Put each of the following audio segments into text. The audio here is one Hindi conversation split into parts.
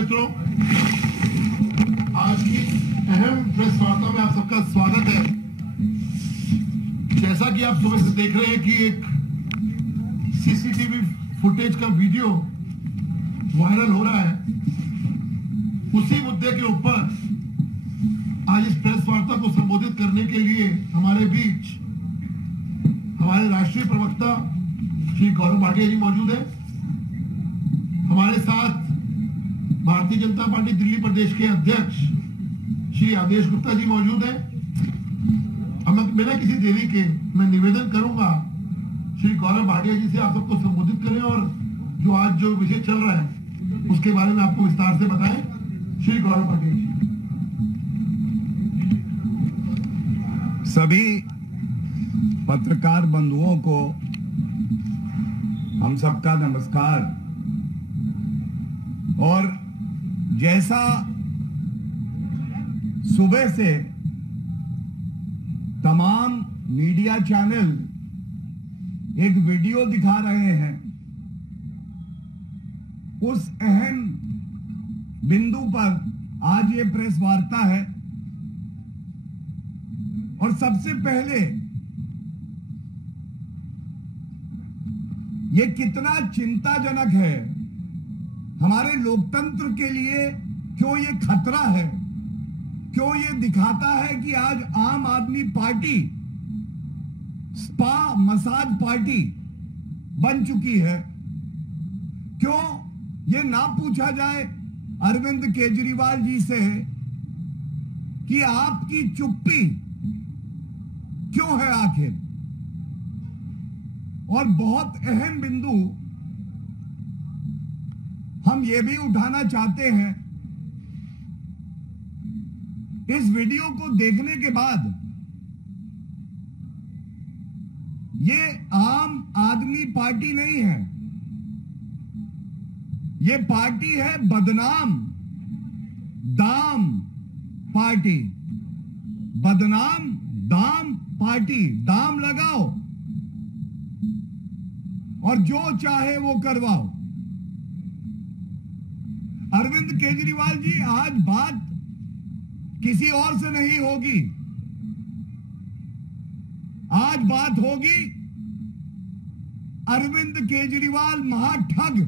मित्रों, आज की अहम प्रेस वार्ता में आप सबका स्वागत है। जैसा कि आप सुबह से देख रहे हैं कि एक सीसीटीवी फुटेज का वीडियो वायरल हो रहा है, उसी मुद्दे के ऊपर आज इस प्रेस वार्ता को संबोधित करने के लिए हमारे बीच हमारे राष्ट्रीय प्रवक्ता श्री गौरव भाटिया जी मौजूद है। हमारे साथ भारतीय जनता पार्टी दिल्ली प्रदेश के अध्यक्ष श्री आदेश गुप्ता जी मौजूद हैं। अब बिना किसी देरी के मैं निवेदन करूंगा श्री गौरव भाटिया जी से आप सबको संबोधित करें और जो विषय चल रहा है उसके बारे में आपको विस्तार से बताएं। श्री गौरव भाटिया जी। सभी पत्रकार बंधुओं को हम सबका नमस्कार। और जैसा सुबह से तमाम मीडिया चैनल एक वीडियो दिखा रहे हैं, उस अहम बिंदु पर आज ये प्रेस वार्ता है। और सबसे पहले ये कितना चिंताजनक है हमारे लोकतंत्र के लिए, क्यों ये खतरा है, क्यों ये दिखाता है कि आज आम आदमी पार्टी स्पा मसाज पार्टी बन चुकी है। क्यों ये ना पूछा जाए अरविंद केजरीवाल जी से कि आपकी चुप्पी क्यों है आखिर। और बहुत अहम बिंदु हम ये भी उठाना चाहते हैं, इस वीडियो को देखने के बाद ये आम आदमी पार्टी नहीं है, ये पार्टी है बदनाम दाम पार्टी। बदनाम दाम पार्टी, दाम लगाओ और जो चाहे वो करवाओ। अरविंद केजरीवाल जी, आज बात किसी और से नहीं होगी, आज बात होगी अरविंद केजरीवाल महाठग,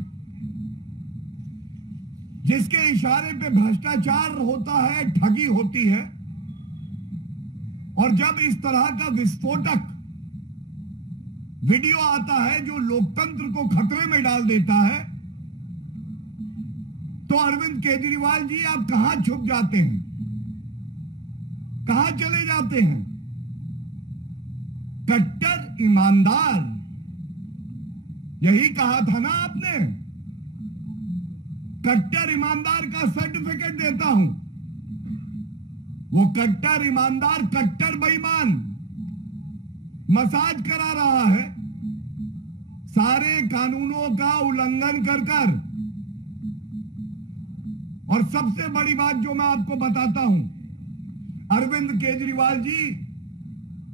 जिसके इशारे पे भ्रष्टाचार होता है, ठगी होती है। और जब इस तरह का विस्फोटक वीडियो आता है जो लोकतंत्र को खतरे में डाल देता है, तो अरविंद केजरीवाल जी आप कहां छुप जाते हैं, कहां चले जाते हैं। कट्टर ईमानदार, यही कहा था ना आपने, कट्टर ईमानदार का सर्टिफिकेट देता हूं। वो कट्टर ईमानदार कट्टर बेईमान मसाज करा रहा है, सारे कानूनों का उल्लंघन कर कर। और सबसे बड़ी बात जो मैं आपको बताता हूं, अरविंद केजरीवाल जी,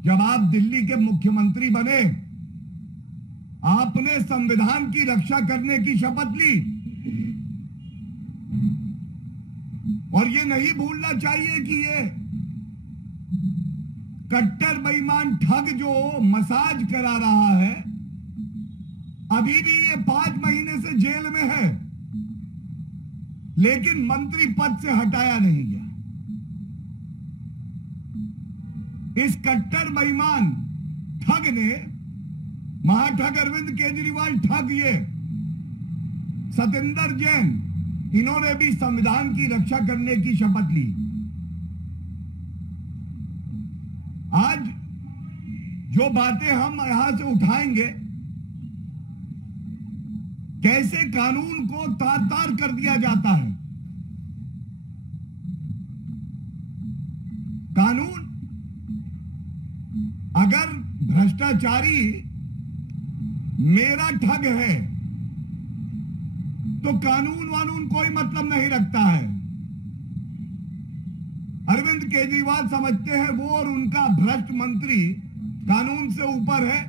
जब आप दिल्ली के मुख्यमंत्री बने, आपने संविधान की रक्षा करने की शपथ ली। और ये नहीं भूलना चाहिए कि ये कट्टर बेईमान ठग जो मसाज करा रहा है, अभी भी ये 5 महीने से जेल में है, लेकिन मंत्री पद से हटाया नहीं गया। इस कट्टर बेईमान ठग ने, महाठग अरविंद केजरीवाल ठग, ये सतेंद्र जैन, इन्होंने भी संविधान की रक्षा करने की शपथ ली। आज जो बातें हम यहां से उठाएंगे, कैसे कानून को तार तार कर दिया जाता है। कानून, अगर भ्रष्टाचारी मेरा ठग है तो कानून वानून कोई मतलब नहीं रखता है। अरविंद केजरीवाल समझते हैं वो और उनका भ्रष्ट मंत्री कानून से ऊपर है।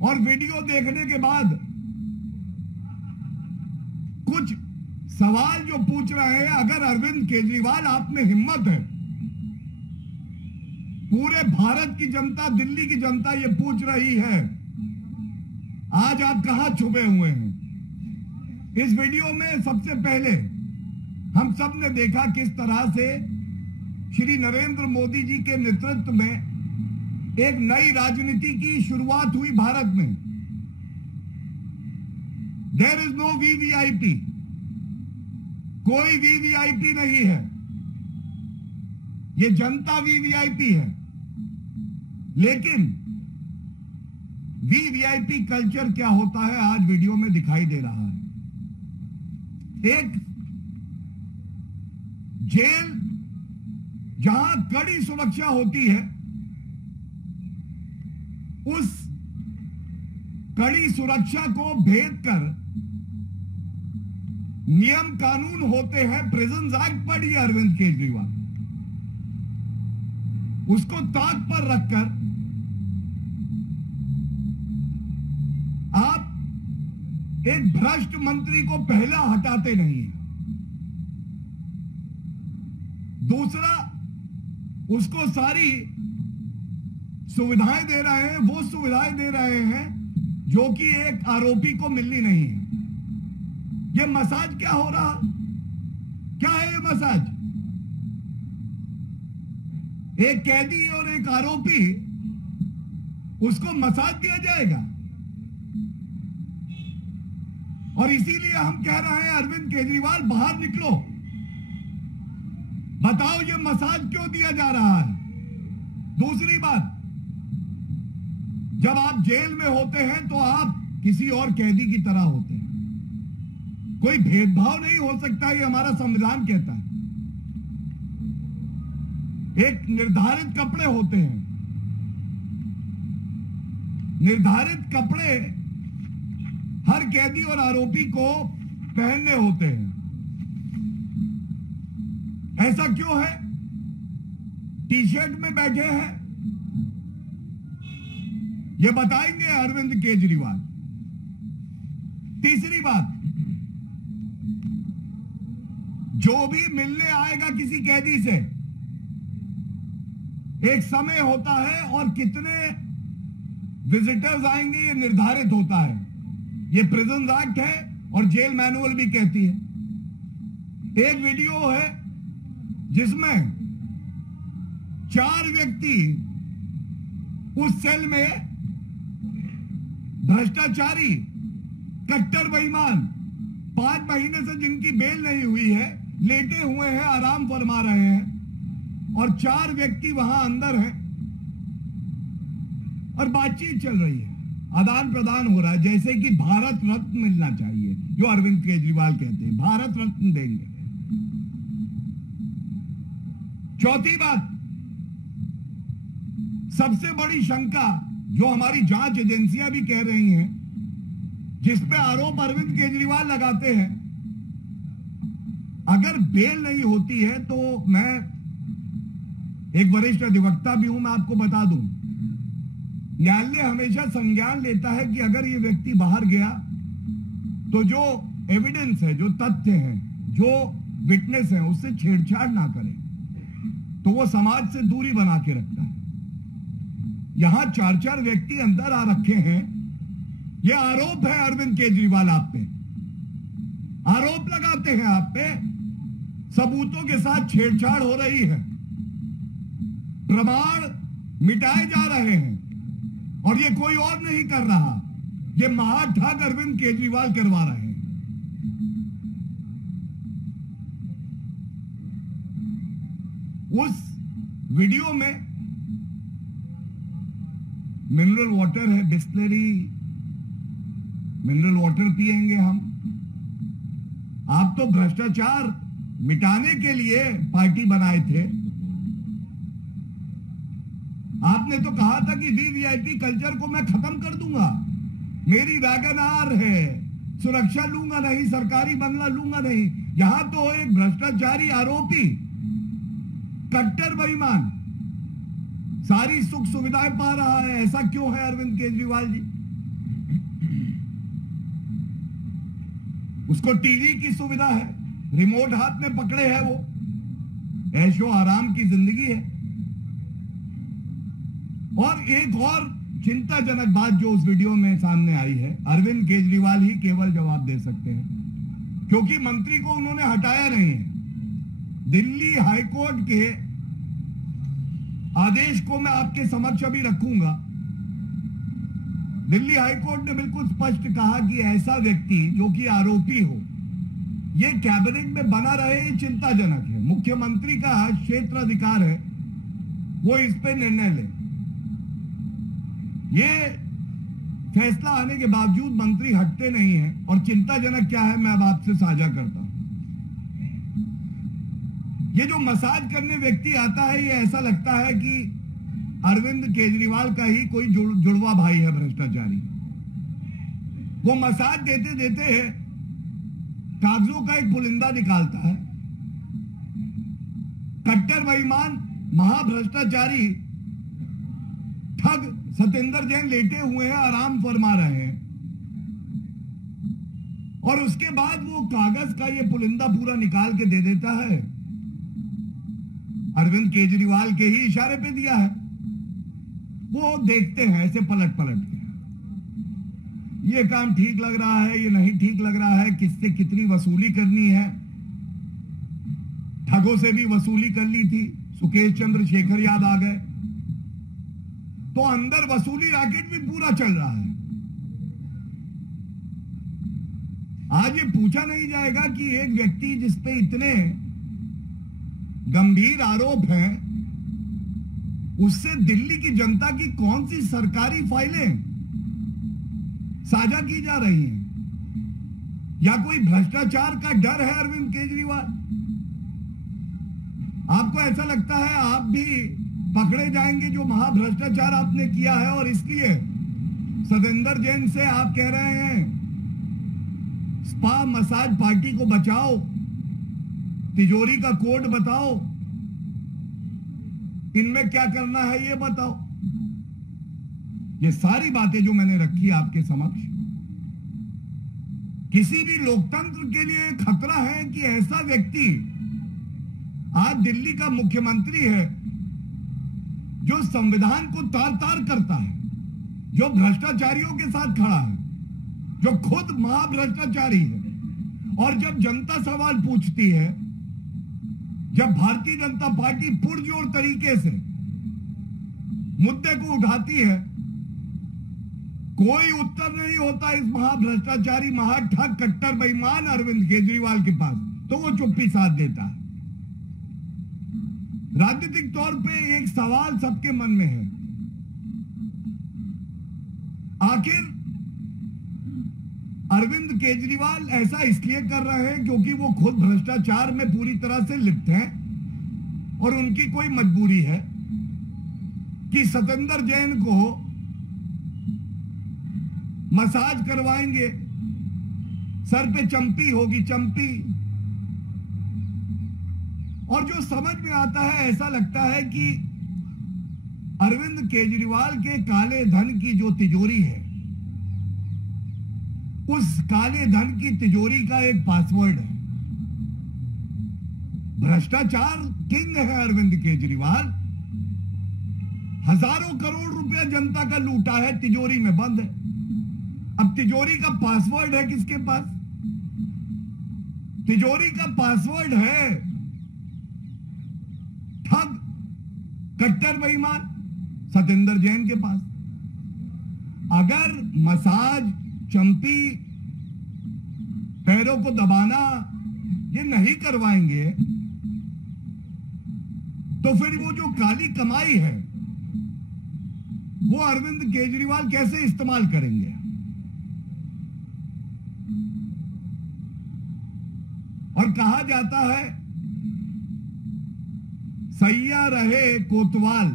और वीडियो देखने के बाद कुछ सवाल जो पूछ रहे हैं, अगर अरविंद केजरीवाल आप में हिम्मत है, पूरे भारत की जनता, दिल्ली की जनता ये पूछ रही है, आज आप कहां छुपे हुए हैं? इस वीडियो में सबसे पहले हम सब ने देखा किस तरह से श्री नरेंद्र मोदी जी के नेतृत्व में एक नई राजनीति की शुरुआत हुई भारत में। देयर इज नो वीवीआईपी, कोई वीवीआईपी नहीं है, ये जनता वीवीआईपी है। लेकिन वीवीआईपी कल्चर क्या होता है आज वीडियो में दिखाई दे रहा है। एक जेल जहां कड़ी सुरक्षा होती है, उस कड़ी सुरक्षा को भेद कर नियम कानून होते हैं, प्रिजन एक्ट पढ़िए अरविंद केजरीवाल, उसको ताक पर रखकर आप एक भ्रष्ट मंत्री को पहला हटाते नहीं है, दूसरा उसको सारी सुविधाएं दे रहे हैं, वो सुविधाएं दे रहे हैं जो कि एक आरोपी को मिलनी नहीं है। ये मसाज क्या हो रहा, क्या है ये मसाज? एक कैदी और एक आरोपी, उसको मसाज दिया जाएगा। और इसीलिए हम कह रहे हैं अरविंद केजरीवाल बाहर निकलो, बताओ ये मसाज क्यों दिया जा रहा है। दूसरी बात, जब आप जेल में होते हैं तो आप किसी और कैदी की तरह होते हैं, कोई भेदभाव नहीं हो सकता, ये हमारा संविधान कहता है। एक निर्धारित कपड़े होते हैं, निर्धारित कपड़े हर कैदी और आरोपी को पहनने होते हैं। ऐसा क्यों है? टी शर्ट में बैठे हैं, ये बताएंगे अरविंद केजरीवाल। तीसरी बात, जो भी मिलने आएगा किसी कैदी से, एक समय होता है और कितने विजिटर्स आएंगे ये निर्धारित होता है। ये प्रिजन एक्ट है और जेल मैनुअल भी कहती है। एक वीडियो है जिसमें 4 व्यक्ति उस सेल में भ्रष्टाचारी, कट्टर बेईमान, 5 महीने से जिनकी बेल नहीं हुई है, लेटे हुए हैं, आराम फरमा रहे हैं, और 4 व्यक्ति वहां अंदर हैं और बातचीत चल रही है, आदान प्रदान हो रहा है, जैसे कि भारत रत्न मिलना चाहिए, जो अरविंद केजरीवाल कहते हैं भारत रत्न देंगे। चौथी बात, सबसे बड़ी शंका जो हमारी जांच एजेंसियां भी कह रही हैं, जिस पे आरोप अरविंद केजरीवाल लगाते हैं, अगर बेल नहीं होती है तो मैं एक वरिष्ठ अधिवक्ता भी हूं, मैं आपको बता दूं, न्यायालय हमेशा संज्ञान लेता है कि अगर ये व्यक्ति बाहर गया तो जो एविडेंस है, जो तथ्य हैं, जो विटनेस है, उससे छेड़छाड़ ना करे, तो वो समाज से दूरी बना के रखता है। यहां 4 व्यक्ति अंदर आ रखे हैं, ये आरोप है अरविंद केजरीवाल आप पे, आरोप लगाते हैं आप पे, सबूतों के साथ छेड़छाड़ हो रही है, प्रमाण मिटाए जा रहे हैं, और ये कोई और नहीं कर रहा, ये महाठग अरविंद केजरीवाल करवा रहे हैं। उस वीडियो में मिनरल वाटर है, बिस्लरी मिनरल वाटर पिएंगे हम। आप तो भ्रष्टाचार मिटाने के लिए पार्टी बनाए थे। आपने तो कहा था कि वीवीआईपी कल्चर को मैं खत्म कर दूंगा, मेरी वैगनआर है, सुरक्षा लूंगा नहीं, सरकारी बंगला लूंगा नहीं। यहां तो एक भ्रष्टाचारी आरोपी, कट्टर बेईमान सारी सुख सुविधाएं पा रहा है। ऐसा क्यों है अरविंद केजरीवाल जी? उसको टीवी की सुविधा है, रिमोट हाथ में पकड़े है, वो ऐशो आराम की जिंदगी है। और एक और चिंताजनक बात जो उस वीडियो में सामने आई है, अरविंद केजरीवाल ही केवल जवाब दे सकते हैं, क्योंकि मंत्री को उन्होंने हटाया नहीं है। दिल्ली हाईकोर्ट के आदेश को मैं आपके समक्ष अभी रखूंगा। दिल्ली हाईकोर्ट ने बिल्कुल स्पष्ट कहा कि ऐसा व्यक्ति जो कि आरोपी हो, ये कैबिनेट में बना रहे, ये चिंताजनक है। मुख्यमंत्री का क्षेत्र अधिकार है, वो इस पे निर्णय ले। ये फैसला आने के बावजूद मंत्री हटते नहीं हैं, और चिंताजनक क्या है मैं अब आपसे साझा करता हूं। ये जो मसाज करने व्यक्ति आता है, ये ऐसा लगता है कि अरविंद केजरीवाल का ही कोई जुड़वा भाई है भ्रष्टाचारी। वो मसाज देते देते कागजों का एक पुलिंदा निकालता है। कट्टर बेईमान महाभ्रष्टाचारी ठग सतेंद्र जैन लेटे हुए हैं, आराम फरमा रहे हैं, और उसके बाद वो कागज का ये पुलिंदा पूरा निकाल के दे देता है। अरविंद केजरीवाल के ही इशारे पे दिया है। वो देखते हैं ऐसे पलट पलट के, ये काम ठीक लग रहा है, ये नहीं ठीक लग रहा है, किससे कितनी वसूली करनी है। ठगों से भी वसूली कर ली थी, सुकेश चंद्र शेखर याद आ गए, तो अंदर वसूली रैकेट भी पूरा चल रहा है। आज ये पूछा नहीं जाएगा कि एक व्यक्ति जिसपे इतने गंभीर आरोप हैं, उससे दिल्ली की जनता की कौन सी सरकारी फाइलें साझा की जा रही हैं, या कोई भ्रष्टाचार का डर है अरविंद केजरीवाल? आपको ऐसा लगता है आप भी पकड़े जाएंगे जो महाभ्रष्टाचार आपने किया है, और इसलिए सतेंद्र जैन से आप कह रहे हैं स्पा मसाज पार्टी को बचाओ, तिजोरी का कोड बताओ, इनमें क्या करना है ये बताओ। ये सारी बातें जो मैंने रखी आपके समक्ष, किसी भी लोकतंत्र के लिए खतरा है कि ऐसा व्यक्ति आज दिल्ली का मुख्यमंत्री है, जो संविधान को तार तार करता है, जो भ्रष्टाचारियों के साथ खड़ा है, जो खुद महाभ्रष्टाचारी है, और जब जनता सवाल पूछती है, जब भारतीय जनता पार्टी पुरजोर तरीके से मुद्दे को उठाती है, कोई उत्तर नहीं होता इस महाभ्रष्टाचारी, महाठग, कट्टर बेईमान अरविंद केजरीवाल के पास, तो वो चुप्पी साध देता है। राजनीतिक तौर पे एक सवाल सबके मन में है, आखिर अरविंद केजरीवाल ऐसा इसलिए कर रहे हैं क्योंकि वो खुद भ्रष्टाचार में पूरी तरह से लिप्त हैं, और उनकी कोई मजबूरी है कि सतेंद्र जैन को मसाज करवाएंगे, सर पे चंपी होगी, चंपी। और जो समझ में आता है, ऐसा लगता है कि अरविंद केजरीवाल के काले धन की जो तिजोरी है, उस काले धन की तिजोरी का एक पासवर्ड है। भ्रष्टाचार किंग है अरविंद केजरीवाल, हजारों करोड़ रुपया जनता का लूटा है, तिजोरी में बंद है। अब तिजोरी का पासवर्ड है किसके पास? तिजोरी का पासवर्ड है ठग, कट्टर बेईमान सतेंद्र जैन के पास। अगर मसाज, चंपी, पैरों को दबाना ये नहीं करवाएंगे, तो फिर वो जो काली कमाई है वो अरविंद केजरीवाल कैसे इस्तेमाल करेंगे? और कहा जाता है सैया रहे कोतवाल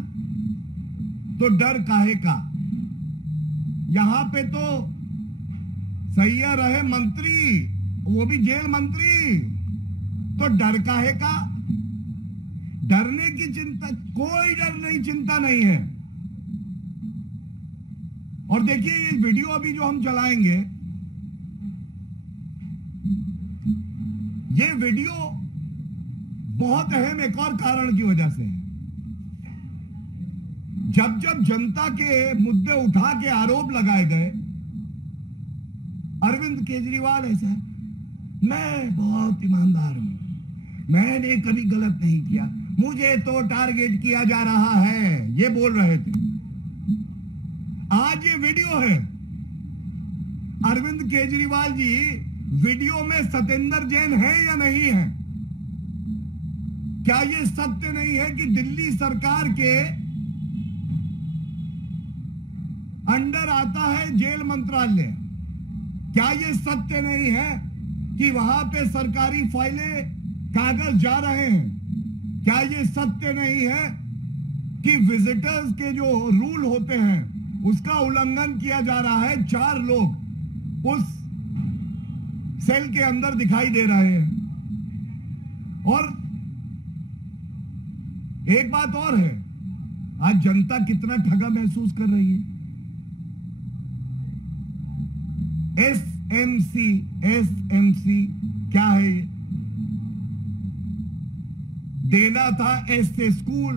तो डर काहे का। यहां पे तो सैया रहे मंत्री, वो भी जेल मंत्री, तो डर काहे का? डरने की चिंता, कोई डर नहीं, चिंता नहीं है। और देखिए ये वीडियो अभी जो हम चलाएंगे, ये वीडियो बहुत अहम एक और कारण की वजह से है। जब जब जनता के मुद्दे उठा के आरोप लगाए गए, अरविंद केजरीवाल ऐसा है, मैं बहुत ईमानदार हूं, मैंने कभी गलत नहीं किया, मुझे तो टारगेट किया जा रहा है, ये बोल रहे थे। आज ये वीडियो है, अरविंद केजरीवाल जी वीडियो में सत्येंद्र जैन है या नहीं है? क्या ये सत्य नहीं है कि दिल्ली सरकार के अंडर आता है जेल मंत्रालय? क्या ये सत्य नहीं है कि वहां पे सरकारी फाइलें, कागज जा रहे हैं? क्या ये सत्य नहीं है कि विजिटर्स के जो रूल होते हैं उसका उल्लंघन किया जा रहा है? 4 लोग उस सेल के अंदर दिखाई दे रहे हैं। और एक बात और है, आज जनता कितना ठगा महसूस कर रही है। एसएमसी क्या है ये? देना था एस से स्कूल,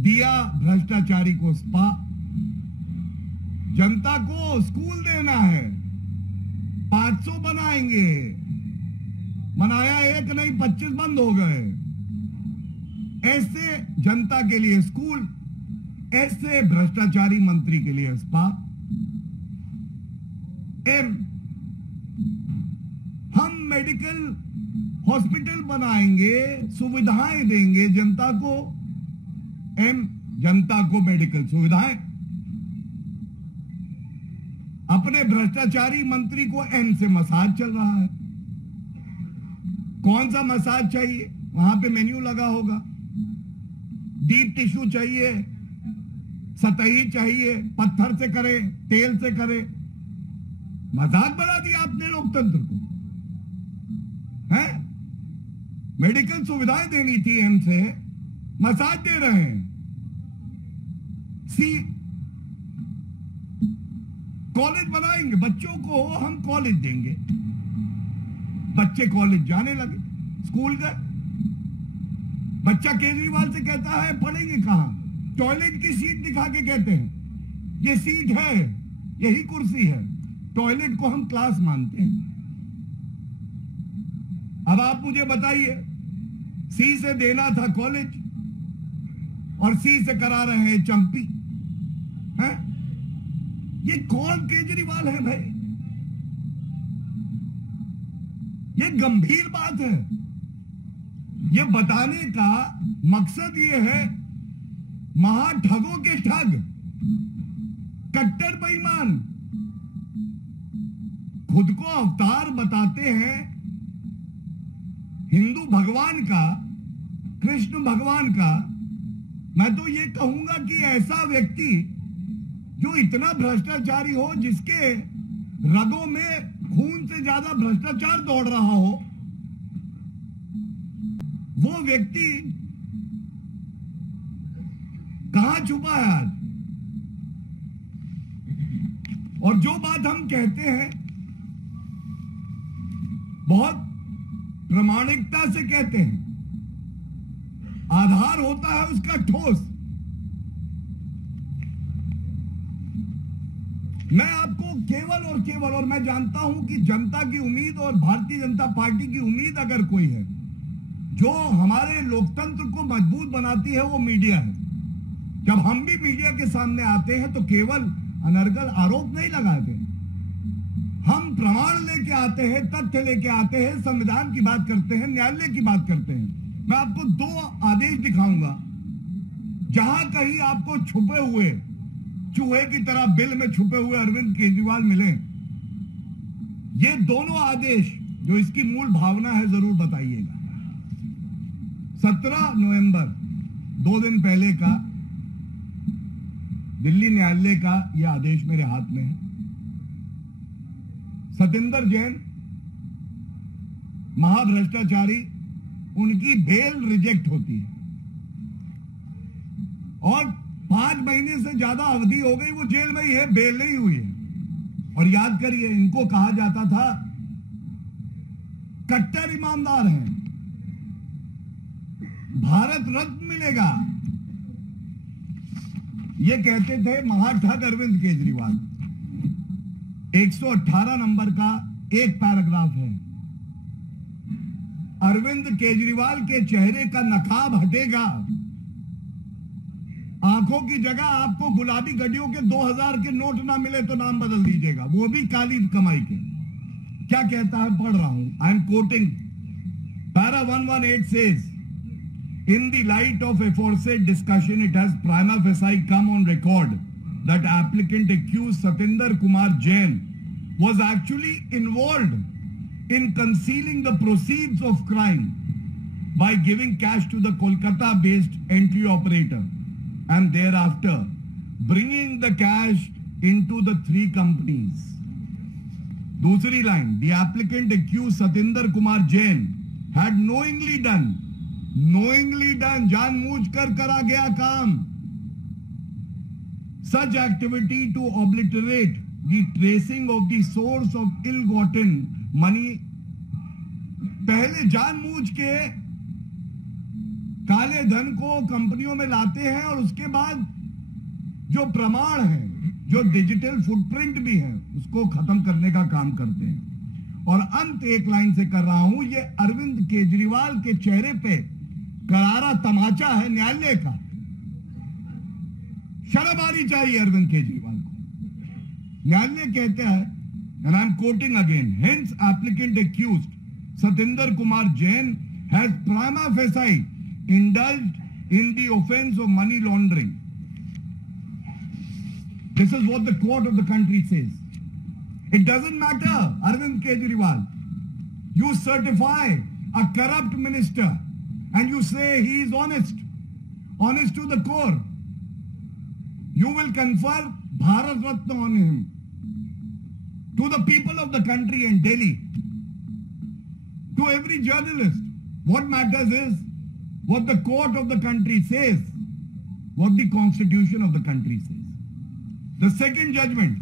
दिया भ्रष्टाचारी को स्पा। जनता को स्कूल देना है, 500 बनाएंगे, बनाया एक नहीं 25 बंद हो गए। ऐसे जनता के लिए स्कूल, ऐसे भ्रष्टाचारी मंत्री के लिए स्पा। हम मेडिकल हॉस्पिटल बनाएंगे, सुविधाएं देंगे जनता को। जनता को मेडिकल सुविधाएं। अपने भ्रष्टाचारी मंत्री को एम से मसाज चल रहा है। कौन सा मसाज चाहिए? वहां पे मेन्यू लगा होगा। डीप टिश्यू चाहिए, सतही चाहिए, पत्थर से करे, तेल से करे। मजाक बना दिया आपने लोकतंत्र को, हैं? मेडिकल सुविधाएं देनी थी एम से, मसाज दे रहे हैं। कॉलेज बनाएंगे, बच्चों को हम कॉलेज देंगे। बच्चे कॉलेज जाने लगे, स्कूल गए। बच्चा केजरीवाल से कहता है पढ़ेंगे कहां? टॉयलेट की सीट दिखा के कहते हैं ये सीट है, यही कुर्सी है। टॉयलेट को हम क्लास मानते हैं। अब आप मुझे बताइए, सी से देना था कॉलेज और सी से करा रहे हैं चंपी, हैं? ये कौन केजरीवाल है भाई? ये गंभीर बात है। ये बताने का मकसद ये है, महाठगों के ठग, कट्टर बेईमान खुद को अवतार बताते हैं हिंदू भगवान का, कृष्ण भगवान का। मैं तो ये कहूंगा कि ऐसा व्यक्ति जो इतना भ्रष्टाचारी हो, जिसके रगों में खून से ज्यादा भ्रष्टाचार दौड़ रहा हो, वो व्यक्ति कहां छुपा है आज? और जो बात हम कहते हैं बहुत प्रामाणिकता से कहते हैं, आधार होता है उसका ठोस। मैं आपको केवल और केवल, और मैं जानता हूं कि जनता की उम्मीद और भारतीय जनता पार्टी की उम्मीद अगर कोई है जो हमारे लोकतंत्र को मजबूत बनाती है, वो मीडिया है। जब हम भी मीडिया के सामने आते हैं तो केवल अनर्गल आरोप नहीं लगाते, हम प्रमाण लेके आते हैं, तथ्य लेके आते हैं, संविधान की बात करते हैं, न्यायालय की बात करते हैं। मैं आपको 2 आदेश दिखाऊंगा, जहां कहीं आपको छुपे हुए चूहे की तरह बिल में छुपे हुए अरविंद केजरीवाल मिले। ये दोनों आदेश जो इसकी मूल भावना है, जरूर बताइएगा। 17 नवंबर 2 दिन पहले का दिल्ली न्यायालय का यह आदेश मेरे हाथ में है। सत्येंद्र जैन महाभ्रष्टाचारी, उनकी बेल रिजेक्ट होती है और 5 महीने से ज्यादा अवधि हो गई वो जेल में ही है, बेल नहीं हुई है। और याद करिए, इनको कहा जाता था कट्टर ईमानदार हैं, भारत रत्न मिलेगा, ये कहते थे महाठग अरविंद केजरीवाल। 118 नंबर का एक पैराग्राफ है, अरविंद केजरीवाल के चेहरे का नकाब हटेगा, आंखों की जगह आपको गुलाबी गड्डियों के 2000 के नोट ना मिले तो नाम बदल दीजिएगा, वो भी काली कमाई के। क्या कहता है, पढ़ रहा हूं, I am quoting para 118 says, in the light of aforesaid discussion, it has prima facie come on record that applicant accused Satinder Kumar Jain was actually involved in concealing the proceeds of crime by giving cash to the Kolkata-based entry operator and thereafter bringing the cash into the three companies. दूसरी line, the applicant accused Satinder Kumar Jain had knowingly done, जानबूझकर करा गया काम, such activity to obliterate the tracing of the source of ill-gotten money। पहले जानबूझ के काले धन को कंपनियों में लाते हैं और उसके बाद जो प्रमाण है, जो डिजिटल फुटप्रिंट भी है, उसको खत्म करने का काम करते हैं। और अंत एक लाइन से कर रहा हूं, ये अरविंद केजरीवाल के चेहरे पे करारा तमाचा है न्यायालय का। शर्म आनी चाहिए अरविंद केजरीवाल को। न्यायालय कहता है, and I'm quoting again, hence applicant accused Satinder Kumar Jain has prima facie indulged in the offense of money laundering. This is what the court of the country says. It doesn't matter, Arvind Kejriwal. You certify a corrupt minister and you say he is honest to the core. You will confer Bharat Ratna on him. To the people of the country and Delhi, to every journalist, what matters is what the court of the country says, what the constitution of the country says. The second judgment,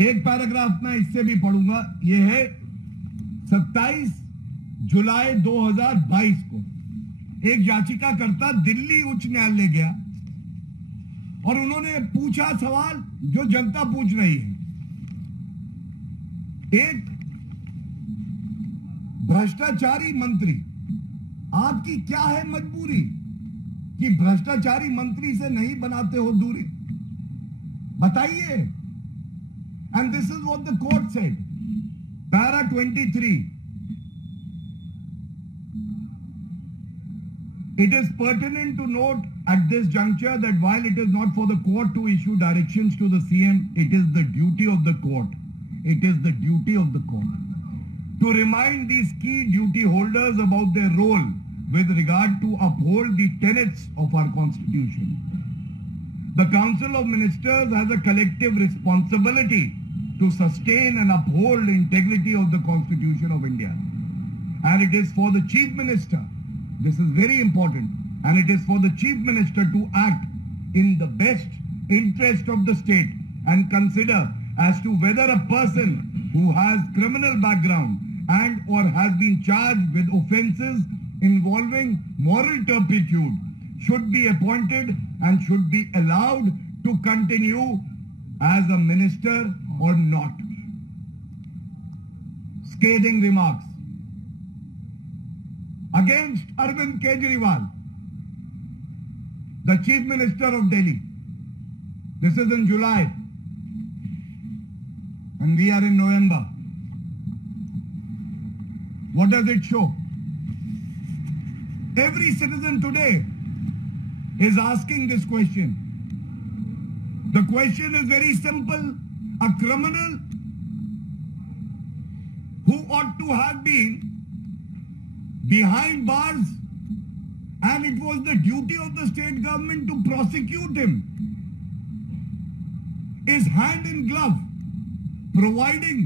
एक पैराग्राफ में इससे भी पढ़ूंगा, यह है 27 जुलाई 2022 को एक याचिकाकर्ता दिल्ली उच्च न्यायालय गया और उन्होंने पूछा सवाल जो जनता पूछ रही है। एक भ्रष्टाचारी मंत्री, आपकी क्या है मजबूरी कि भ्रष्टाचारी मंत्री से नहीं बनाते हो दूरी, बताइए। And this is what the court said, para 23, it is pertinent to note at this juncture that while it is not for the court to issue directions to the CM, it is the duty of the court. It is the duty of the court to remind these key duty holders about their role with regard to uphold the tenets of our constitution. The Council of Ministers has a collective responsibility to sustain and uphold the integrity of the Constitution of India. And it is for the Chief Minister, this is very important, and it is for the Chief Minister to act in the best interest of the state and consider as to whether a person who has criminal background and or has been charged with offences involving moral turpitude should be appointed and should be allowed to continue as a minister or not. Scathing remarks against Arvind Kejriwal, the Chief Minister of Delhi. This is in July and we are in November. What does it show? Every citizen today is asking this question. The question is very simple. A criminal who ought to have been behind bars and it was the duty of the state government to prosecute him is hand in glove providing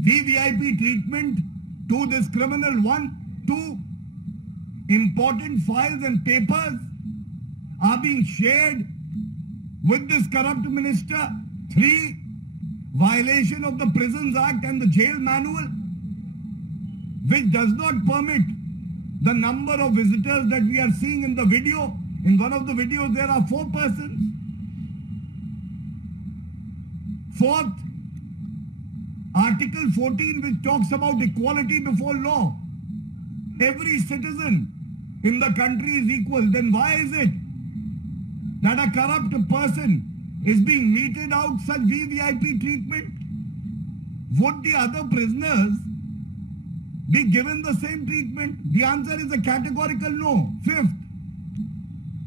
VVIP treatment to this criminal. 1, 2, important files and papers are being shared with this corrupt minister. 3, violation of the Prisons Act and the jail manual. which does not permit the number of visitors that we are seeing in the video. In one of the videos, there are 4 persons. Fourth, Article 14, which talks about equality before law. Every citizen in the country is equal. Then why is it that a corrupt person is being meted out such VVIP treatment? Would the other prisoners be given the same treatment? The answer is a categorical no. Fifth,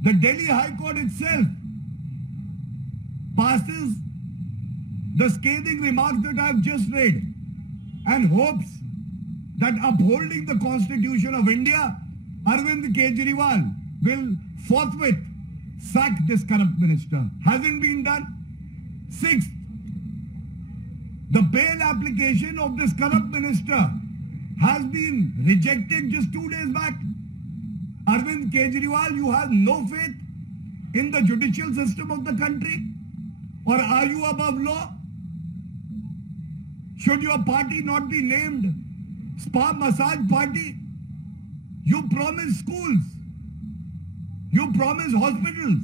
the Delhi High Court itself passes the scathing remarks that I have just read and hopes that upholding the Constitution of India, Arvind Kejriwal will forthwith sack this corrupt minister. Hasn't been done. Sixth, the bail application of this corrupt minister has been rejected just 2 days back. Arvind Kejriwal, you have no faith in the judicial system of the country? Or are you above law? Should your party not be named Spa Massage Party? You promise schools. You promise hospitals.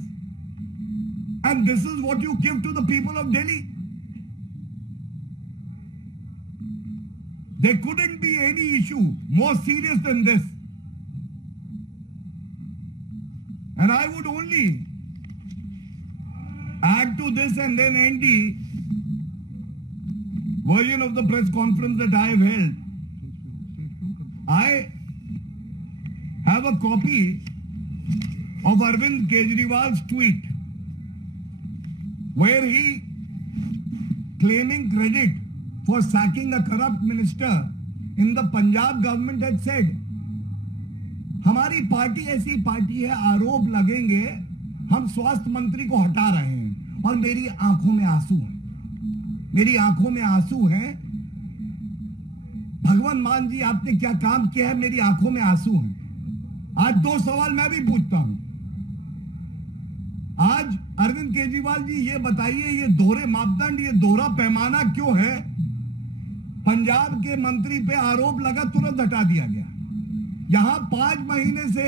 And this is what you give to the people of Delhi. There couldn't be any issue more serious than this. And I would only add to this and then end the version of the press conference that I have held. I have a copy of Arvind Kejriwal's tweet where he, claiming credit for sacking a corrupt minister in the Punjab government, had said, हमारी पार्टी ऐसी पार्टी है, आरोप लगेंगे हम स्वास्थ्य मंत्री को हटा रहे हैं और मेरी आंखों में आंसू हैं, मेरी आंखों में आंसू हैं। भगवान मान जी आपने क्या काम किया है, मेरी आंखों में आंसू हैं। आज 2 सवाल मैं भी पूछता हूं। आज अरविंद केजरीवाल जी ये बताइए, ये दोहरे मापदंड, ये दोहरा पैमाना क्यों है? पंजाब के मंत्री पे आरोप लगा, तुरंत हटा दिया गया। यहां 5 महीने से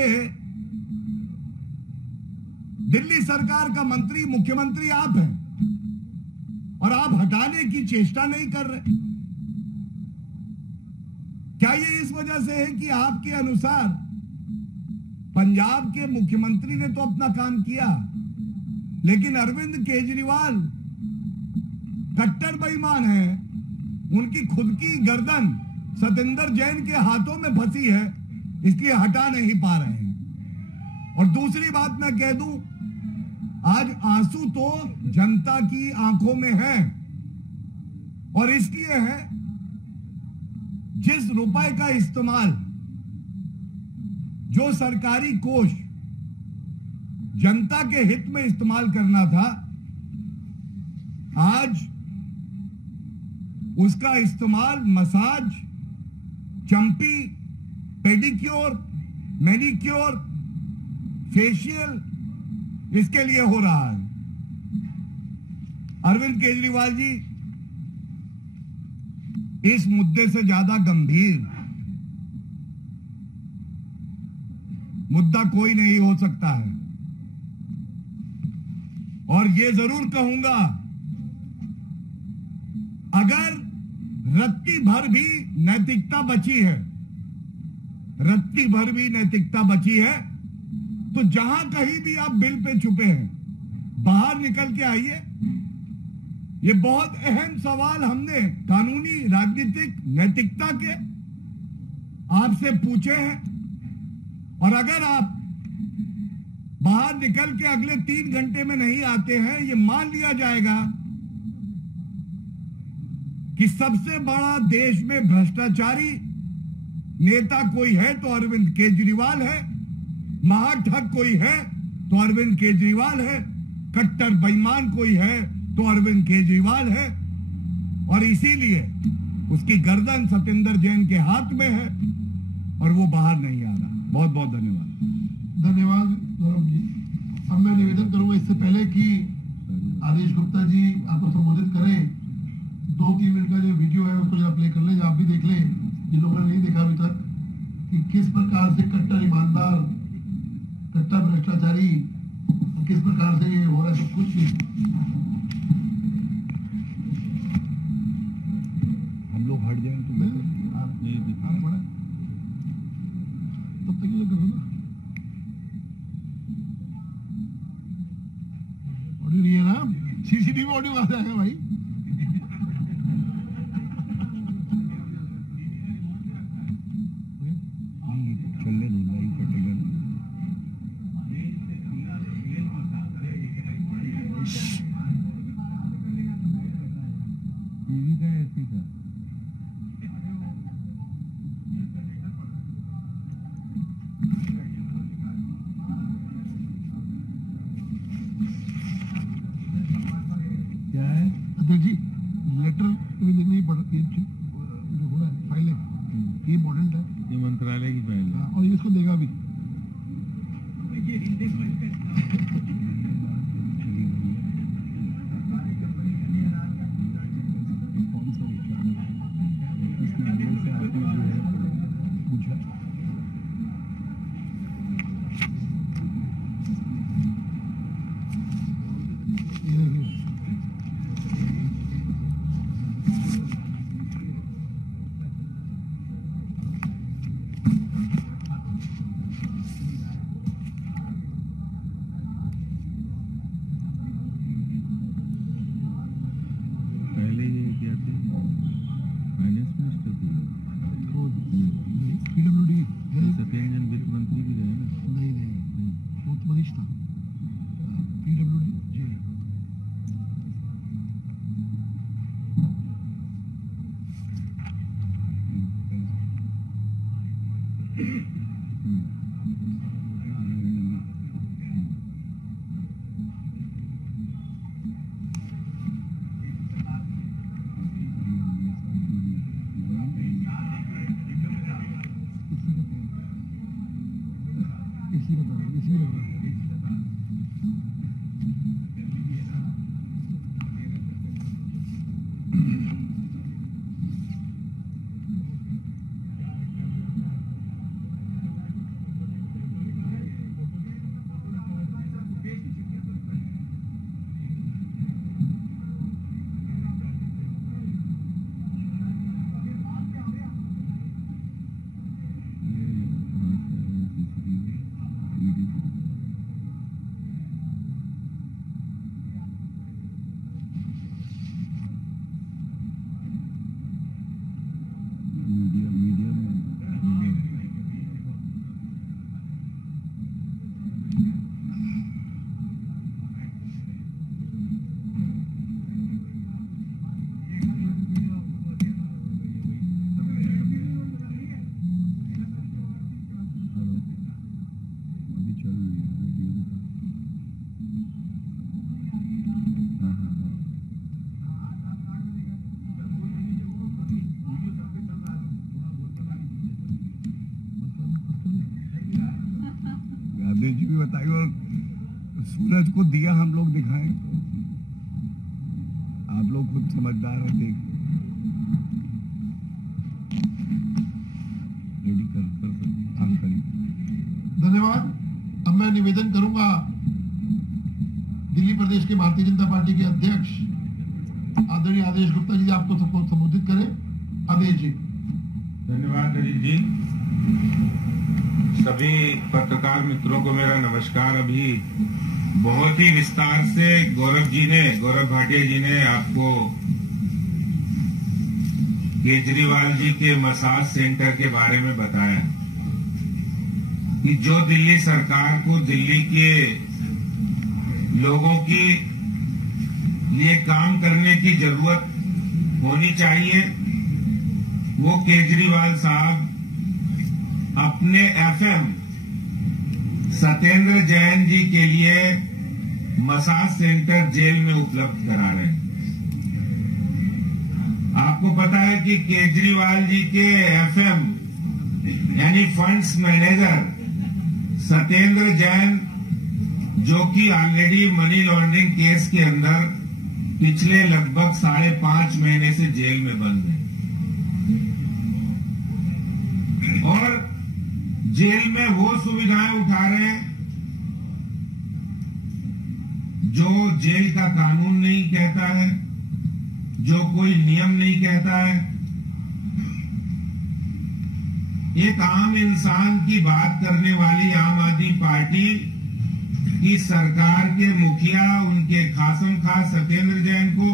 दिल्ली सरकार का मंत्री, मुख्यमंत्री आप हैं और आप हटाने की चेष्टा नहीं कर रहे। क्या ये इस वजह से है कि आपके अनुसार पंजाब के मुख्यमंत्री ने तो अपना काम किया, लेकिन अरविंद केजरीवाल कट्टर बेईमान है, उनकी खुद की गर्दन सतेंद्र जैन के हाथों में फंसी है, इसलिए हटा नहीं पा रहे हैं। और दूसरी बात मैं कह दूं, आज आंसू तो जनता की आंखों में है और इसलिए है जिस रुपए का इस्तेमाल जो सरकारी कोष जनता के हित में इस्तेमाल करना था, आज उसका इस्तेमाल मसाज, चंपी, पेडिक्योर, मैनिक्योर, फेशियल, इसके लिए हो रहा है। अरविंद केजरीवाल जी, इस मुद्दे से ज्यादा गंभीर मुद्दा कोई नहीं हो सकता है। और ये जरूर कहूंगा, अगर रत्ती भर भी नैतिकता बची है, रत्ती भर भी नैतिकता बची है, तो जहां कहीं भी आप बिल पे छुपे हैं, बाहर निकल के आइए। ये बहुत अहम सवाल हमने कानूनी, राजनीतिक, नैतिकता के आपसे पूछे हैं। और अगर आप बाहर निकल के अगले 3 घंटे में नहीं आते हैं, ये मान लिया जाएगा कि सबसे बड़ा देश में भ्रष्टाचारी नेता कोई है तो अरविंद केजरीवाल है, महाठग कोई है तो अरविंद केजरीवाल है, कट्टर बेईमान कोई है तो अरविंद केजरीवाल है। और इसीलिए उसकी गर्दन सतेंद्र जैन के हाथ में है और वो बाहर नहीं आ रहा। बहुत बहुत धन्यवाद। धन्यवाद गौरव जी। अब मैं निवेदन करूंगा इससे पहले कि आदेश गुप्ता जी आपको संबोधित करें, 2-3 मिनट का जो वीडियो है उसको जरा प्ले कर ले, आप भी देख लें। जिन लोगों ने नहीं देखा अभी तक कि किस प्रकार से कट्टर ईमानदार, कट्टर भ्रष्टाचारी, किस प्रकार से ये हो रहा है, सब कुछ नहीं। हम लोग हट जाएं तो नहीं दिखाना पड़ा, तब तक ये तो करो ना। ऑडियो नहीं है ना, सीसीटीवी ऑडियो कहां से आएगा भाई? चलने दो, लाइव कटेगा। टीवी का ऐसी था। क्या है अध्यक्ष जी, लेटर नहीं पढ़, ये जो हो रहा है फाइल है, ये इम्पोर्टेंट है, ये मंत्रालय की फाइल है। और ये इसको देगा भी। कौन सा इस नंबर से आपने जो है पूछा? ये देखिए, पहले ये क्या थे, फाइनेंस मिनिस्टर थे, PWD है, सत्येंद्र वित्त मंत्री भी रहे ना। नहीं, वो तो मनीष था, PWD जी। इसी बता गांधी जी भी बताइए, और सूरज को दिया हम लोग दिखाएं तो आप लोग खुद समझदार है। देख रेडी कर करिए। धन्यवाद। अब मैं निवेदन करूंगा दिल्ली प्रदेश के भारतीय जनता पार्टी के अध्यक्ष आदरणीय आदेश गुप्ता जी आपको सबको संबोधित करें। आदेश जी। धन्यवाद अजीत जी। सभी पत्रकार मित्रों को मेरा नमस्कार। अभी बहुत ही विस्तार से गौरव भाटिया जी ने आपको केजरीवाल जी के मसाज सेंटर के बारे में बताया कि जो दिल्ली सरकार को दिल्ली के लोगों की लिए काम करने की जरूरत होनी चाहिए, वो केजरीवाल साहब अपने एफएम सत्येंद्र जैन जी के लिए मसाज सेंटर जेल में उपलब्ध करा रहे हैं। आपको पता है कि केजरीवाल जी के एफएम यानी फंड्स मैनेजर सत्येंद्र जैन, जो कि ऑलरेडी मनी लॉन्ड्रिंग केस के अंदर पिछले लगभग 5.5 महीने से जेल में बंद है। जेल में वो सुविधाएं उठा रहे हैं जो जेल का कानून नहीं कहता है, जो कोई नियम नहीं कहता है। एक आम इंसान की बात करने वाली आम आदमी पार्टी की सरकार के मुखिया, उनके खासम खास सत्येंद्र जैन को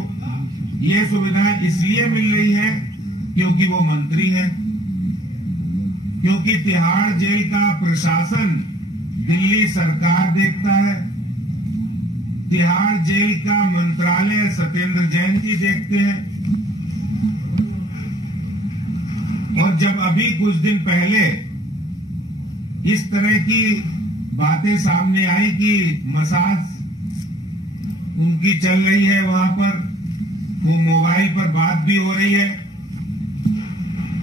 ये सुविधाएं इसलिए मिल रही है क्योंकि वो मंत्री हैं, क्योंकि तिहाड़ जेल का प्रशासन दिल्ली सरकार देखता है, तिहाड़ जेल का मंत्रालय सत्येंद्र जैन जी देखते हैं। और जब अभी कुछ दिन पहले इस तरह की बातें सामने आई कि मसाज उनकी चल रही है, वहां पर वो मोबाइल पर बात भी हो रही है,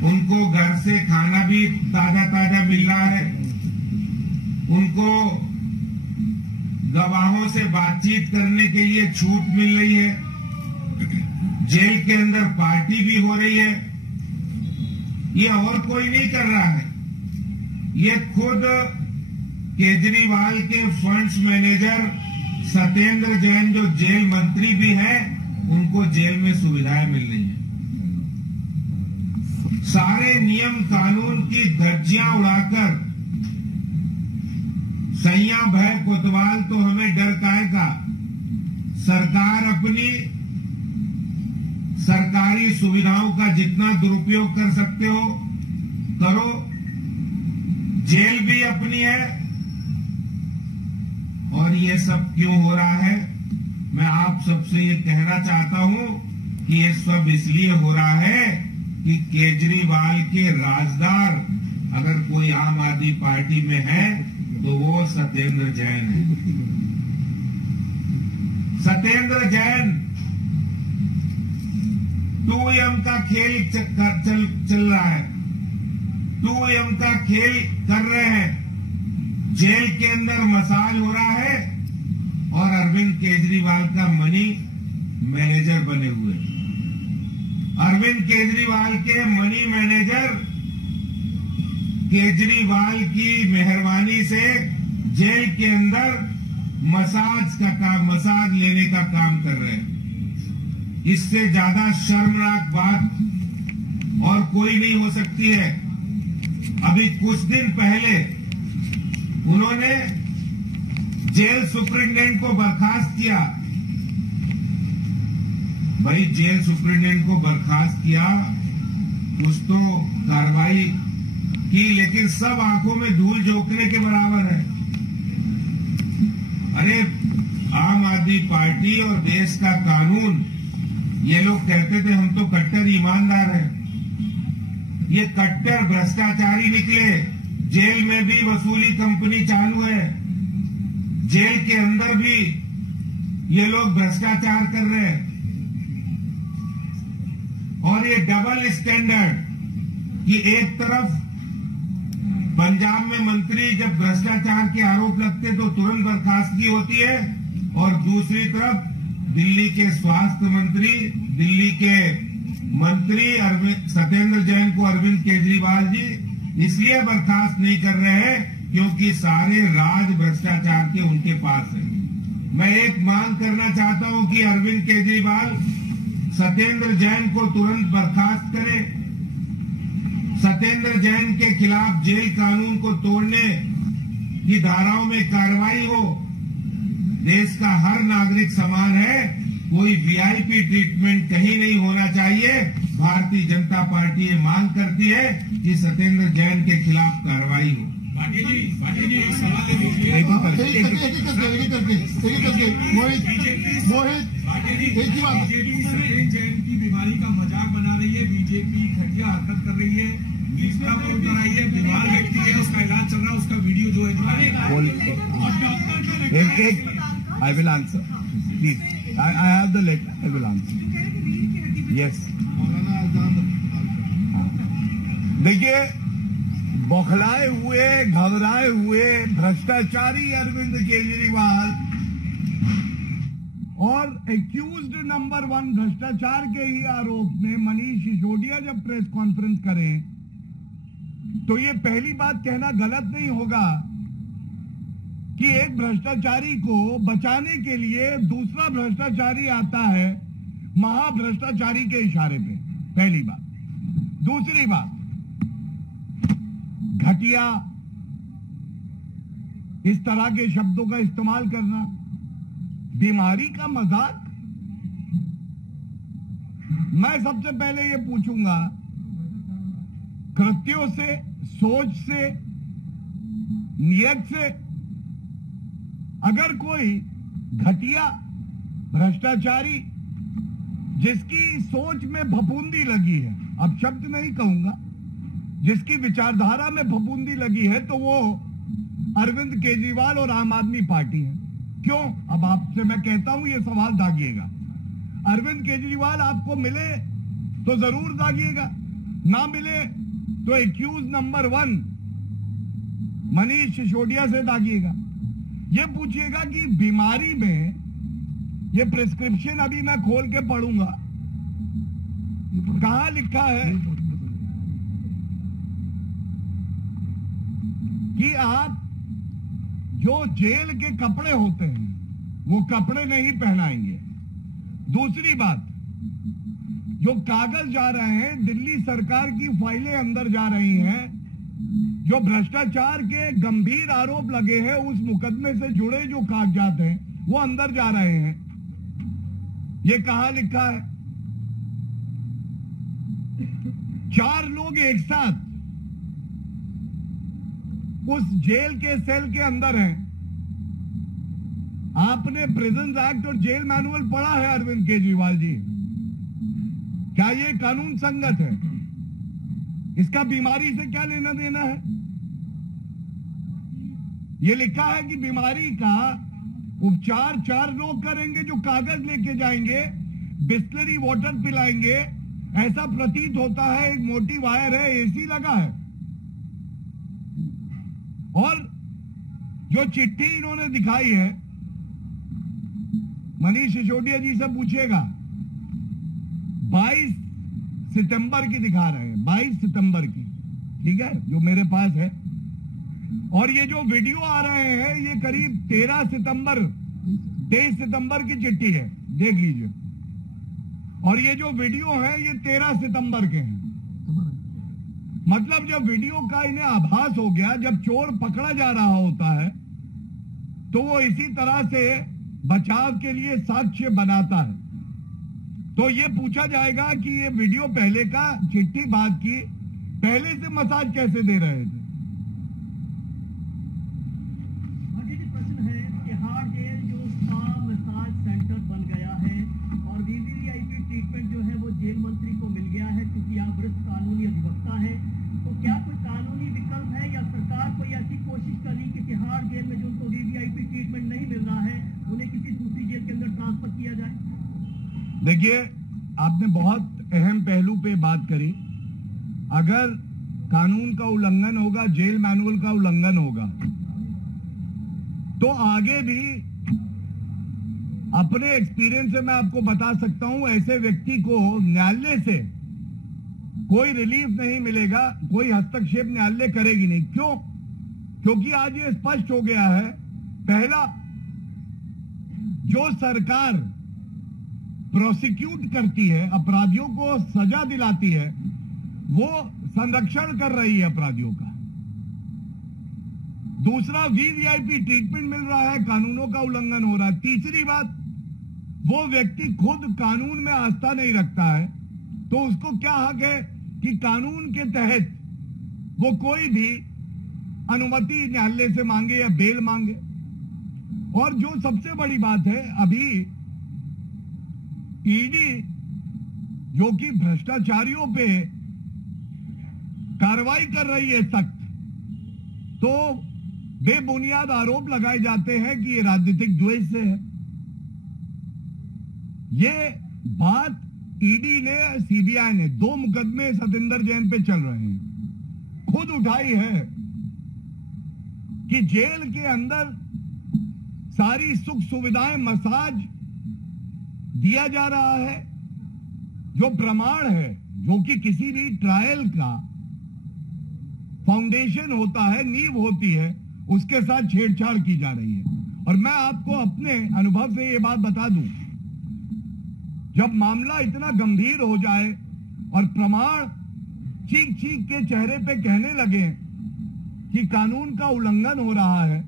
उनको घर से खाना भी ताजा ताजा मिल रहा है, उनको गवाहों से बातचीत करने के लिए छूट मिल रही है, जेल के अंदर पार्टी भी हो रही है। ये और कोई नहीं कर रहा है, ये खुद केजरीवाल के फंड्स मैनेजर सत्येंद्र जैन, जो जेल मंत्री भी हैं, उनको जेल में सुविधाएं मिल रही हैं। सारे नियम कानून की धज्जियां उड़ाकर सैया भय कोतवाल तो हमें डर काहे का, सरकार अपनी सरकारी सुविधाओं का जितना दुरुपयोग कर सकते हो करो, जेल भी अपनी है। और ये सब क्यों हो रहा है, मैं आप सबसे ये कहना चाहता हूं कि ये सब इसलिए हो रहा है कि केजरीवाल के राजदार अगर कोई आम आदमी पार्टी में है तो वो सत्येंद्र जैन है। सत्येंद्र जैन 2M का खेल चल रहा है, 2M का खेल कर रहे हैं। जेल के अंदर मसाज हो रहा है और अरविंद केजरीवाल का मनी मैनेजर बने हुए। अरविंद केजरीवाल के मनी मैनेजर केजरीवाल की मेहरबानी से जेल के अंदर मसाज लेने का काम कर रहे हैं। इससे ज्यादा शर्मनाक बात और कोई नहीं हो सकती है। अभी कुछ दिन पहले उन्होंने जेल सुपरिटेंडेंट को बर्खास्त किया। भाई जेल सुपरिटेंडेंट को बर्खास्त किया, कुछ तो कार्रवाई की, लेकिन सब आंखों में धूल झोंकने के बराबर है। अरे आम आदमी पार्टी और देश का कानून, ये लोग कहते थे हम तो कट्टर ईमानदार हैं, ये कट्टर भ्रष्टाचारी निकले। जेल में भी वसूली कंपनी चालू है, जेल के अंदर भी ये लोग भ्रष्टाचार कर रहे हैं। और ये डबल स्टैंडर्ड कि एक तरफ पंजाब में मंत्री जब भ्रष्टाचार के आरोप लगते तो तुरंत बर्खास्तगी होती है, और दूसरी तरफ दिल्ली के स्वास्थ्य मंत्री, दिल्ली के मंत्री सत्येंद्र जैन को अरविंद केजरीवाल जी इसलिए बर्खास्त नहीं कर रहे हैं क्योंकि सारे राज भ्रष्टाचार के उनके पास है। मैं एक मांग करना चाहता हूं कि अरविंद केजरीवाल सत्येंद्र जैन को तुरंत बर्खास्त करे, सत्येंद्र जैन के खिलाफ जेल कानून को तोड़ने की धाराओं में कार्रवाई हो। देश का हर नागरिक समान है, कोई वीआईपी ट्रीटमेंट कहीं नहीं होना चाहिए। भारतीय जनता पार्टी ये मांग करती है कि सत्येंद्र जैन के खिलाफ कार्रवाई हो। मोहित एक ही बात, सत्येंद्र जैन की बीमारी का मजाक बना रही है, बीजेपी घटिया हरकत कर रही है, निष्ठा पर उतर आई है, बीमार व्यक्ति है, उसका इलाज चल रहा है, उसका वीडियो जो है I will answer. Please, I have the letter. I will answer. Yes. देखिए, बौखलाए हुए, घबराए हुए भ्रष्टाचारी अरविंद केजरीवाल और एक्यूज्ड नंबर 1 भ्रष्टाचार के ही आरोप में मनीष सिसोदिया जब प्रेस कॉन्फ्रेंस करें तो ये पहली बात कहना गलत नहीं होगा कि एक भ्रष्टाचारी को बचाने के लिए दूसरा भ्रष्टाचारी आता है महाभ्रष्टाचारी के इशारे पे। पहली बात। दूसरी बात, घटिया इस तरह के शब्दों का इस्तेमाल करना, बीमारी का मजाक। मैं सबसे पहले ये पूछूंगा, कृत्यों से, सोच से, नियत से अगर कोई घटिया भ्रष्टाचारी जिसकी सोच में फफूंदी लगी है, अब शब्द नहीं कहूंगा, जिसकी विचारधारा में फफूंदी लगी है, तो वो अरविंद केजरीवाल और आम आदमी पार्टी है। क्यों? अब आपसे मैं कहता हूं, ये सवाल दागिएगा। अरविंद केजरीवाल आपको मिले तो जरूर दागिएगा, ना मिले तो एक्यूज नंबर 1 मनीष सिसोदिया से दागिएगा। ये पूछिएगा कि बीमारी में, ये प्रिस्क्रिप्शन अभी मैं खोल के पढ़ूंगा, कहां लिखा है कि आप जो जेल के कपड़े होते हैं वो कपड़े नहीं पहनाएंगे। दूसरी बात, जो कागज जा रहे हैं, दिल्ली सरकार की फाइलें अंदर जा रही हैं, जो भ्रष्टाचार के गंभीर आरोप लगे हैं, उस मुकदमे से जुड़े जो कागजात हैं वो अंदर जा रहे हैं। ये कहां लिखा है? 4 लोग एक साथ उस जेल के सेल के अंदर हैं। आपने प्रिजन एक्ट और जेल मैनुअल पढ़ा है अरविंद केजरीवाल जी? क्या ये कानून संगत है? इसका बीमारी से क्या लेना देना है? ये लिखा है कि बीमारी का उपचार 4 लोग करेंगे, जो कागज लेके जाएंगे, बिस्लरी वाटर पिलाएंगे। ऐसा प्रतीत होता है एक मोटी वायर है, एसी लगा है। और जो चिट्ठी इन्होंने दिखाई है, मनीष सिसोदिया जी से पूछिएगा, 22 सितंबर की दिखा रहे हैं, 22 सितंबर की, ठीक है, जो मेरे पास है। और ये जो वीडियो आ रहे हैं, ये करीब 23 सितंबर की चिट्ठी है, देख लीजिए। और ये जो वीडियो है, ये 13 सितंबर के हैं। मतलब जब वीडियो का इन्हें आभास हो गया, जब चोर पकड़ा जा रहा होता है, तो वो इसी तरह से बचाव के लिए साक्ष्य बनाता है। तो ये पूछा जाएगा कि ये वीडियो पहले का, चिट्ठी बाद की, पहले से मसाज कैसे दे रहे थे? आगे जो प्रश्न है, तिहाड़ जेल जो स्पा मसाज सेंटर बन गया है और वीवीआईपी ट्रीटमेंट जो है वो जेल मंत्री को मिल गया है, क्योंकि आप वरिष्ठ कानूनी अधिवक्ता है, तो क्या कोई कानूनी विकल्प है या सरकार कोई ऐसी कोशिश करी कि तिहाड़ जेल में जो उनको वीवीआईपी ट्रीटमेंट नहीं मिल रहा है, उन्हें किसी दूसरी जेल के अंदर ट्रांसफर किया जाए? देखिए, आपने बहुत अहम पहलू पे बात करी। अगर कानून का उल्लंघन होगा, जेल मैनुअल का उल्लंघन होगा, तो आगे भी अपने एक्सपीरियंस से मैं आपको बता सकता हूं, ऐसे व्यक्ति को न्यायालय से कोई रिलीफ नहीं मिलेगा, कोई हस्तक्षेप न्यायालय करेगी नहीं। क्यों? क्योंकि आज ये स्पष्ट हो गया है, पहला, जो सरकार प्रोसिक्यूट करती है, अपराधियों को सजा दिलाती है, वो संरक्षण कर रही है अपराधियों का। दूसरा, वीवीआईपी ट्रीटमेंट मिल रहा है, कानूनों का उल्लंघन हो रहा है। तीसरी बात, वो व्यक्ति खुद कानून में आस्था नहीं रखता है, तो उसको क्या हक है कि कानून के तहत वो कोई भी अनुमति न्यायालय से मांगे या बेल मांगे। और जो सबसे बड़ी बात है, अभी ईडी जो कि भ्रष्टाचारियों पे कार्रवाई कर रही है सख्त, तो बेबुनियाद आरोप लगाए जाते हैं कि ये राजनीतिक द्वेष से है। ये बात ईडी ने, सीबीआई ने, 2 मुकदमे सतेंद्र जैन पे चल रहे हैं, खुद उठाई है कि जेल के अंदर सारी सुख सुविधाएं, मसाज दिया जा रहा है, जो प्रमाण है, जो कि किसी भी ट्रायल का फाउंडेशन होता है, नींव होती है, उसके साथ छेड़छाड़ की जा रही है। और मैं आपको अपने अनुभव से ये बात बता दूं, जब मामला इतना गंभीर हो जाए और प्रमाण चीख चीख के चेहरे पे कहने लगे कि कानून का उल्लंघन हो रहा है,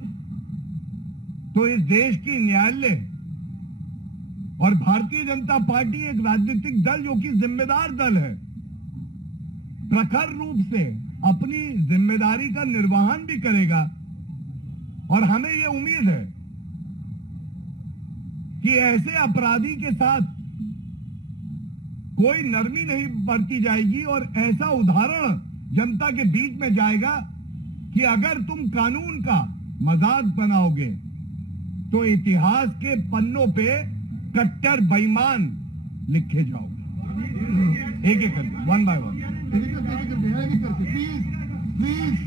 तो इस देश की न्यायालय और भारतीय जनता पार्टी एक राजनीतिक दल जो कि जिम्मेदार दल है, प्रखर रूप से अपनी जिम्मेदारी का निर्वहन भी करेगा। और हमें यह उम्मीद है कि ऐसे अपराधी के साथ कोई नरमी नहीं बरती जाएगी और ऐसा उदाहरण जनता के बीच में जाएगा कि अगर तुम कानून का मजाक बनाओगे तो इतिहास के पन्नों पे कट्टर बेईमान लिखे जाओगे। एक एक करके, वन बाय वन। प्लीज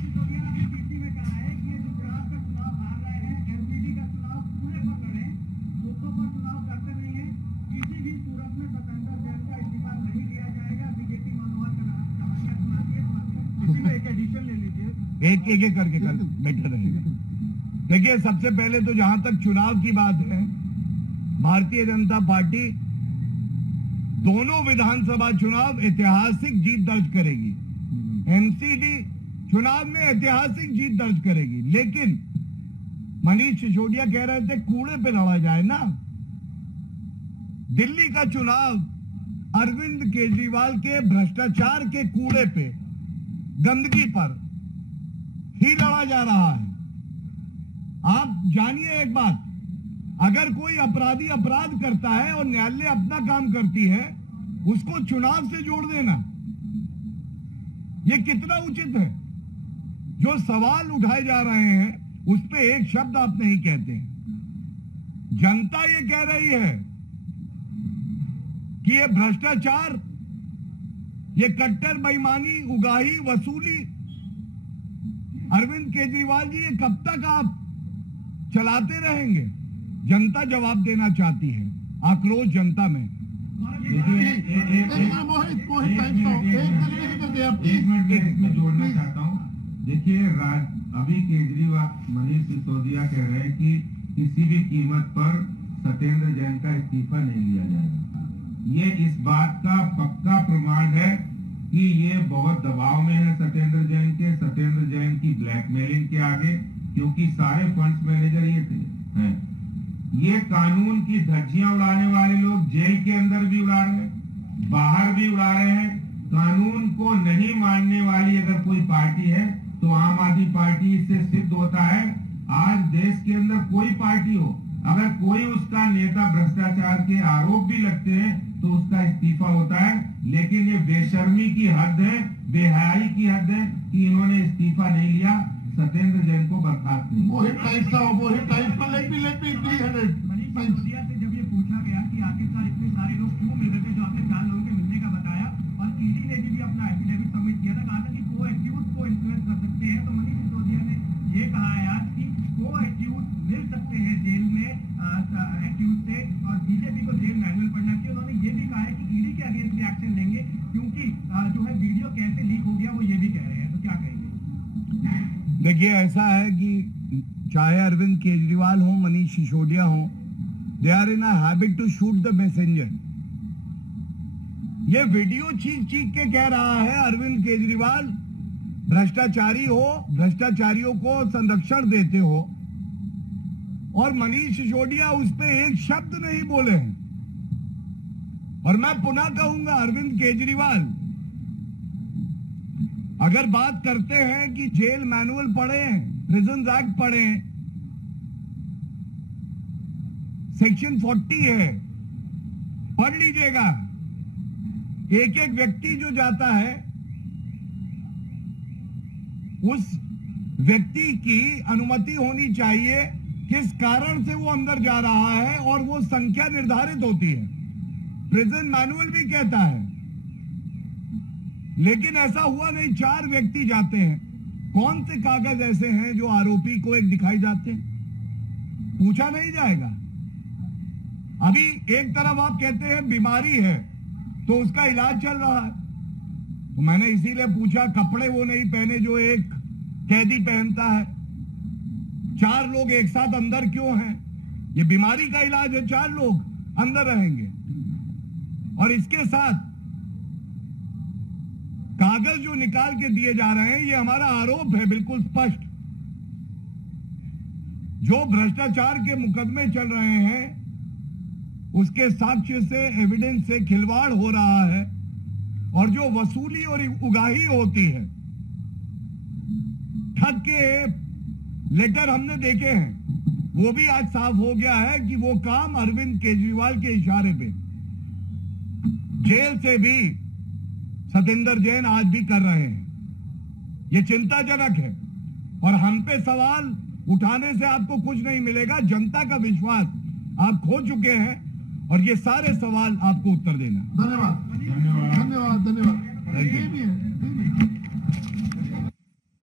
एक एक करके कर बैठे रहेंगे। देखिए, सबसे पहले तो जहां तक चुनाव की बात है, भारतीय जनता पार्टी दोनों विधानसभा चुनाव ऐतिहासिक जीत दर्ज करेगी। एमसीडी चुनाव में ऐतिहासिक जीत दर्ज करेगी। लेकिन मनीष सिसोदिया कह रहे थे कूड़े पे लड़ा जाए ना। दिल्ली का चुनाव अरविंद केजरीवाल के भ्रष्टाचार के कूड़े पे, गंदगी पर ही लड़ा जा रहा है। आप जानिए एक बात, अगर कोई अपराधी अपराध करता है और न्यायालय अपना काम करती है, उसको चुनाव से जोड़ देना यह कितना उचित है? जो सवाल उठाए जा रहे हैं उस पे एक शब्द आप नहीं कहते। जनता ये कह रही है कि ये भ्रष्टाचार, ये कट्टर बेईमानी, उगाही, वसूली, अरविंद केजरीवाल जी, ये कब तक आप चलाते रहेंगे? जनता जवाब देना चाहती है। आक्रोश जनता में। एक मिनट में इसमें जोड़ना चाहता हूँ। देखिए, अभी केजरीवाल, मनीष सिसोदिया कह रहे हैं कि किसी भी कीमत पर सत्येंद्र जैन का इस्तीफा नहीं लिया जाएगा। ये इस बात का पक्का प्रमाण है कि ये बहुत दबाव में है सत्येंद्र जैन की ब्लैकमेलिंग के आगे, क्योंकि सारे फंड्स मैनेजर ये हैं। ये कानून की धज्जियां उड़ाने वाले लोग जेल के अंदर भी उड़ा रहे हैं, बाहर भी उड़ा रहे हैं। कानून को नहीं मानने वाली अगर कोई पार्टी है तो आम आदमी पार्टी से सिद्ध होता है। आज देश के अंदर कोई पार्टी हो, अगर कोई उसका नेता भ्रष्टाचार के आरोप भी लगते हैं तो उसका इस्तीफा होता है। लेकिन ये बेशर्मी की हद है, बेहयाई की हद है कि इन्होंने इस्तीफा नहीं लिया, सत्येंद्र जैन को बर्खास्त नहीं। मनीष सिसोदिया से जब ये पूछा गया कि आखिरकार इतने सारे लोग क्यों मिल रहे थे, जो आपने 4 लोगों के मिलने का बताया, और ईडी ने भी अपना एफिडेविट सबमिट किया था, कहा था कि को एक्यूज को इन्फ्लुएंस कर सकते हैं। तो मनीष सिसोदिया ने ये कहा है आज कि को एक्यूज मिल सकते हैं जेल में एक्यूज से, और बीजेपी को जेल मैनुअल पढ़ना चाहिए। उन्होंने ये भी कहा है कि ईडी के अगेंस्ट भी एक्शन लेंगे, क्योंकि जो है वीडियो कैसे लीक हो गया वो ये भी कह रहे हैं। तो क्या कहेंगे? देखिए, ऐसा है कि चाहे अरविंद केजरीवाल हो, मनीष सिसोदिया हो, they are in a habit to shoot the messenger. ये वीडियो चीख चीख के कह रहा है अरविंद केजरीवाल भ्रष्टाचारी हो, भ्रष्टाचारियों को संरक्षण देते हो, और मनीष सिसोदिया उस पर एक शब्द नहीं बोले हैं। और मैं पुनः कहूंगा, अरविंद केजरीवाल अगर बात करते हैं कि जेल मैनुअल पढ़े, प्रिजन एक्ट पढ़े, सेक्शन 40 है, पढ़ लीजिएगा। एक एक व्यक्ति जो जाता है उस व्यक्ति की अनुमति होनी चाहिए, किस कारण से वो अंदर जा रहा है, और वो संख्या निर्धारित होती है। प्रिजन मैनुअल भी कहता है। लेकिन ऐसा हुआ नहीं, 4 व्यक्ति जाते हैं। कौन से कागज ऐसे हैं जो आरोपी को एक दिखाई जाते हैं? पूछा नहीं जाएगा। अभी एक तरफ आप कहते हैं बीमारी है तो उसका इलाज चल रहा है, तो मैंने इसीलिए पूछा, कपड़े वो नहीं पहने जो एक कैदी पहनता है। 4 लोग एक साथ अंदर क्यों हैं? ये बीमारी का इलाज है, 4 लोग अंदर रहेंगे। और इसके साथ कागज जो निकाल के दिए जा रहे हैं, ये हमारा आरोप है बिल्कुल स्पष्ट। जो भ्रष्टाचार के मुकदमे चल रहे हैं उसके साक्ष्य से, एविडेंस से खिलवाड़ हो रहा है, और जो वसूली और उगाही होती है, ठग के लेटर हमने देखे हैं, वो भी आज साफ हो गया है कि वो काम अरविंद केजरीवाल के इशारे पे जेल से भी सतेंद्र जैन आज भी कर रहे हैं। ये चिंताजनक है, और हम पे सवाल उठाने से आपको कुछ नहीं मिलेगा। जनता का विश्वास आप खो चुके हैं, और ये सारे सवाल आपको उत्तर देना। धन्यवाद, धन्यवाद, धन्यवाद। ये भी है।